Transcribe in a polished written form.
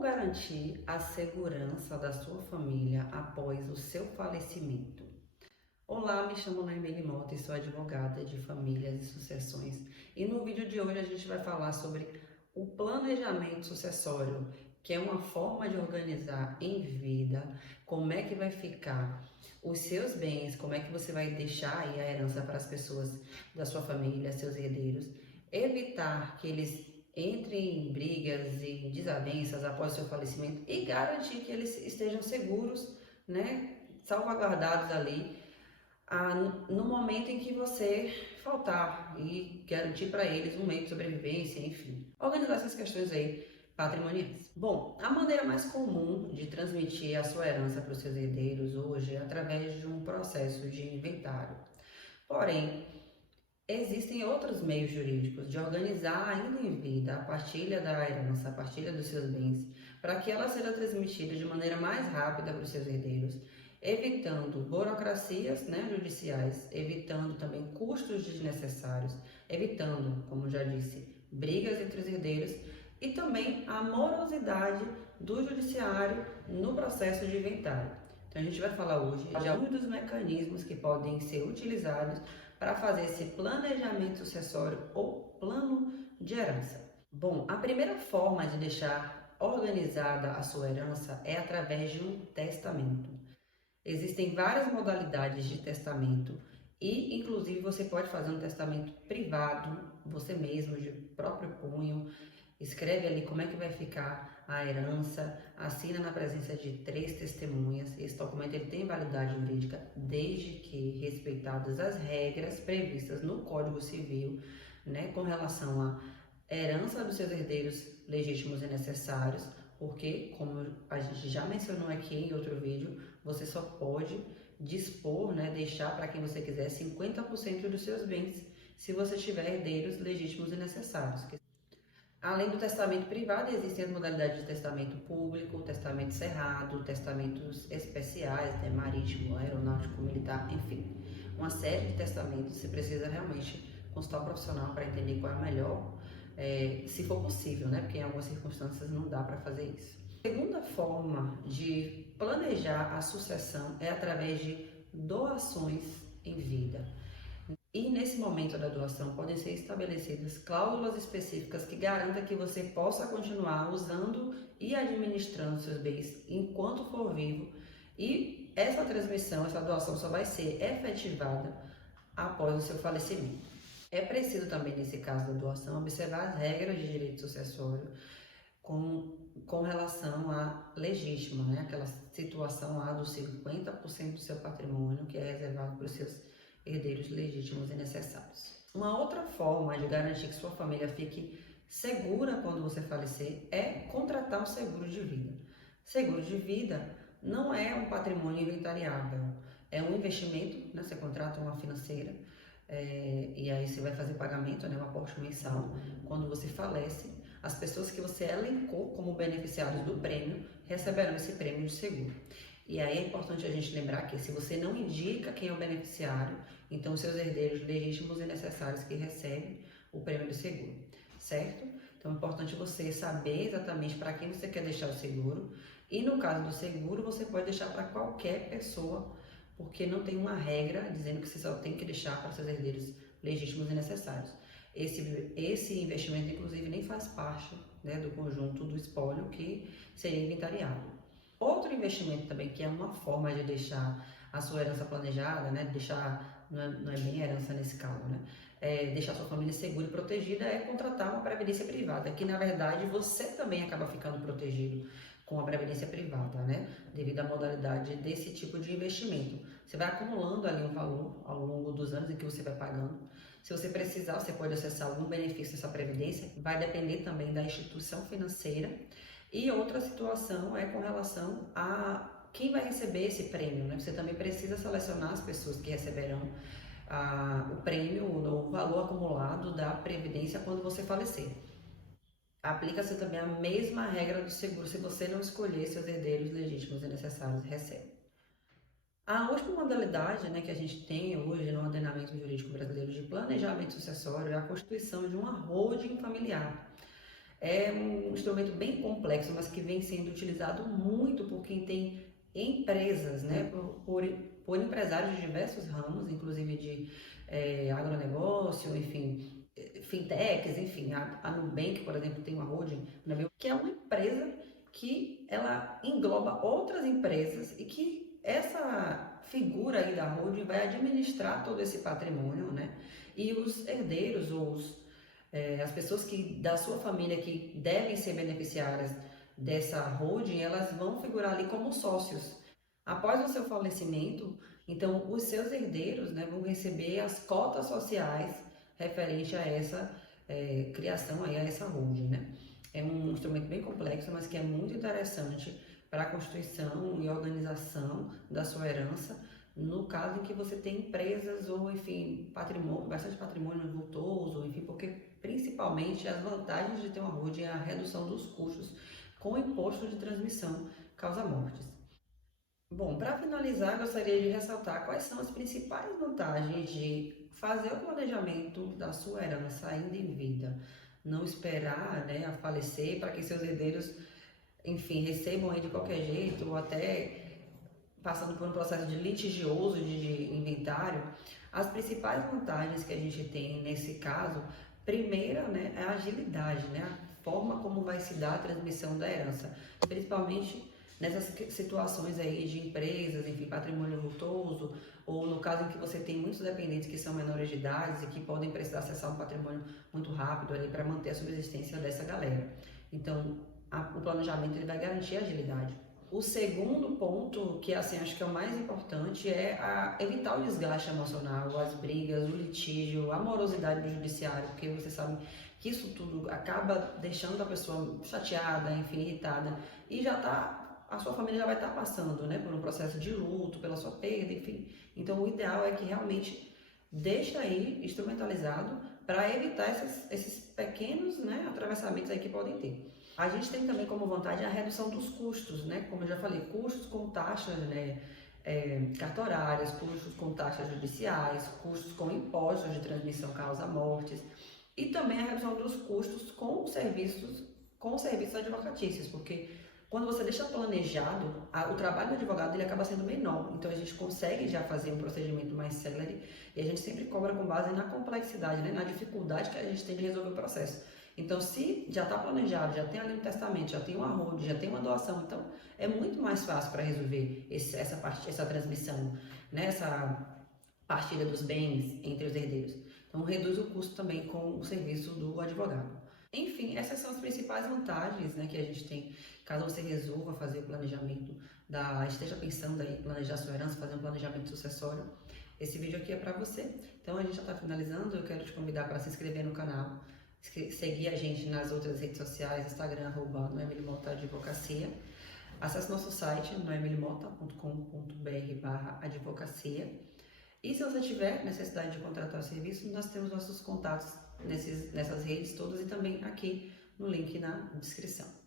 Como garantir a segurança da sua família após o seu falecimento? Olá, me chamo Noemile Mota e sou advogada de famílias e sucessões. E no vídeo de hoje a gente vai falar sobre o planejamento sucessório, que é uma forma de organizar em vida como é que vai ficar os seus bens, como é que você vai deixar aí a herança para as pessoas da sua família, seus herdeiros, evitar que eles entrem em brigas e desavenças após o seu falecimento e garantir que eles estejam seguros, né, salvaguardados ali no momento em que você faltar e garantir para eles um meio de sobrevivência, enfim. Organizar essas questões aí patrimoniais. Bom, a maneira mais comum de transmitir a sua herança para os seus herdeiros hoje é através de um processo de inventário. Porém, existem outros meios jurídicos de organizar ainda em vida a partilha da herança, a partilha dos seus bens, para que ela seja transmitida de maneira mais rápida para os seus herdeiros, evitando burocracias, judiciais, evitando também custos desnecessários, evitando, como já disse, brigas entre os herdeiros e também a morosidade do judiciário no processo de inventário. Então a gente vai falar hoje de alguns dos mecanismos que podem ser utilizados para fazer esse planejamento sucessório ou plano de herança. Bom, a primeira forma de deixar organizada a sua herança é através de um testamento. Existem várias modalidades de testamento e, inclusive, você pode fazer um testamento privado, você mesmo, de próprio punho, escreve ali como é que vai ficar a herança, assina na presença de 3 testemunhas. Esse documento ele tem validade jurídica desde que respeitadas as regras previstas no Código Civil, com relação à herança dos seus herdeiros legítimos e necessários, porque, como a gente já mencionou aqui em outro vídeo, você só pode dispor, deixar para quem você quiser 50% dos seus bens se você tiver herdeiros legítimos e necessários. Além do testamento privado, existem as modalidades de testamento público, testamento cerrado, testamentos especiais, marítimo, aeronáutico, militar, enfim. Uma série de testamentos, você precisa realmente consultar um profissional para entender qual é o melhor, se for possível, porque em algumas circunstâncias não dá para fazer isso. A segunda forma de planejar a sucessão é através de doações em vida. E nesse momento da doação podem ser estabelecidas cláusulas específicas que garantam que você possa continuar usando e administrando seus bens enquanto for vivo, e essa transmissão, essa doação só vai ser efetivada após o seu falecimento. É preciso também, nesse caso da doação, observar as regras de direito sucessório com relação a legítimo, aquela situação lá dos 50% do seu patrimônio que é reservado para os seus herdeiros legítimos e necessários. Uma outra forma de garantir que sua família fique segura quando você falecer é contratar um seguro de vida. Seguro de vida não é um patrimônio inventariável, é um investimento, você contrata uma financeira e aí você vai fazer pagamento, um aporte mensal. Quando você falece, as pessoas que você elencou como beneficiários do prêmio receberão esse prêmio de seguro. E aí é importante a gente lembrar que se você não indica quem é o beneficiário, então seus herdeiros legítimos e necessários que recebem o prêmio do seguro, certo? Então é importante você saber exatamente para quem você quer deixar o seguro, e no caso do seguro você pode deixar para qualquer pessoa, porque não tem uma regra dizendo que você só tem que deixar para seus herdeiros legítimos e necessários. Esse investimento, inclusive, nem faz parte do conjunto do espólio que seria inventariado. Outro investimento também, que é uma forma de deixar a sua herança planejada, deixar, não é bem herança nesse caso, deixar sua família segura e protegida, é contratar uma previdência privada, que na verdade você também acaba ficando protegido com a previdência privada, devido à modalidade desse tipo de investimento. Você vai acumulando ali um valor ao longo dos anos em que você vai pagando. Se você precisar, você pode acessar algum benefício dessa previdência, vai depender também da instituição financeira. E outra situação é com relação a quem vai receber esse prêmio, Você também precisa selecionar as pessoas que receberão o prêmio, o valor acumulado da previdência quando você falecer. Aplica-se também a mesma regra do seguro se você não escolher seus herdeiros legítimos e necessários recebem. A última modalidade que a gente tem hoje no ordenamento jurídico brasileiro de planejamento sucessório é a constituição de uma holding familiar. É um instrumento bem complexo, mas que vem sendo utilizado muito por quem tem empresas, né? Por empresários de diversos ramos, inclusive de agronegócio, enfim, fintechs, enfim, a Nubank, por exemplo, tem uma holding, que é uma empresa que ela engloba outras empresas e que essa figura aí da holding vai administrar todo esse patrimônio, né? E os herdeiros ou as pessoas da sua família que devem ser beneficiárias dessa holding, elas vão figurar ali como sócios. Após o seu falecimento, então os seus herdeiros, né, vão receber as cotas sociais referente a essa criação aí, a essa holding, né? É um instrumento bem complexo, mas que é muito interessante para a constituição e organização da sua herança, no caso em que você tem empresas ou, enfim, patrimônio, bastante patrimônio vultoso, enfim, porque principalmente as vantagens de ter uma holding é a redução dos custos com o imposto de transmissão causa-mortes. Bom, para finalizar, gostaria de ressaltar quais são as principais vantagens de fazer o planejamento da sua herança ainda em vida. Não esperar, né, a falecer para que seus herdeiros, enfim, recebam aí de qualquer jeito ou até passando por um processo de litigioso de inventário. As principais vantagens que a gente tem nesse caso, primeira, né, é a agilidade, né, a forma como vai se dar a transmissão da herança, principalmente nessas situações aí de empresas, enfim, patrimônio vultoso, ou no caso em que você tem muitos dependentes que são menores de idade e que podem precisar acessar um patrimônio muito rápido ali para manter a subsistência dessa galera. Então, o planejamento ele vai garantir a agilidade. O segundo ponto, que assim, acho que é o mais importante, é evitar o desgaste emocional, as brigas, o litígio, a morosidade do judiciário, porque você sabe que isso tudo acaba deixando a pessoa chateada, enfim, irritada, e a sua família já vai estar passando, né, por um processo de luto, pela sua perda, enfim. Então, o ideal é que realmente deixe aí instrumentalizado para evitar esses pequenos, né, atravessamentos aí que podem ter. A gente tem também como vantagem a redução dos custos, né? Como eu já falei, custos com taxas, né, cartorárias, custos com taxas judiciais, custos com impostos de transmissão causa-mortes e também a redução dos custos com serviços advocatícios, porque quando você deixa planejado, o trabalho do advogado ele acaba sendo menor, então a gente consegue já fazer um procedimento mais célere e a gente sempre cobra com base na complexidade, né, na dificuldade que a gente tem de resolver o processo. Então, se já está planejado, já tem ali um testamento, já tem uma holding, já tem uma doação, então é muito mais fácil para resolver essa transmissão, né, essa partilha dos bens entre os herdeiros. Então, reduz o custo também com o serviço do advogado. Enfim, essas são as principais vantagens, né, que a gente tem caso você resolva fazer o planejamento esteja pensando aí em planejar sua herança, fazer um planejamento sucessório. Esse vídeo aqui é para você. Então, a gente já está finalizando. Eu quero te convidar para se inscrever no canal, seguir a gente nas outras redes sociais, Instagram, @Noemily Mota Advocacia. Acesse nosso site, noemilimota.com.br/advocacia. E se você tiver necessidade de contratar o serviço, nós temos nossos contatos nessas redes todas e também aqui no link na descrição.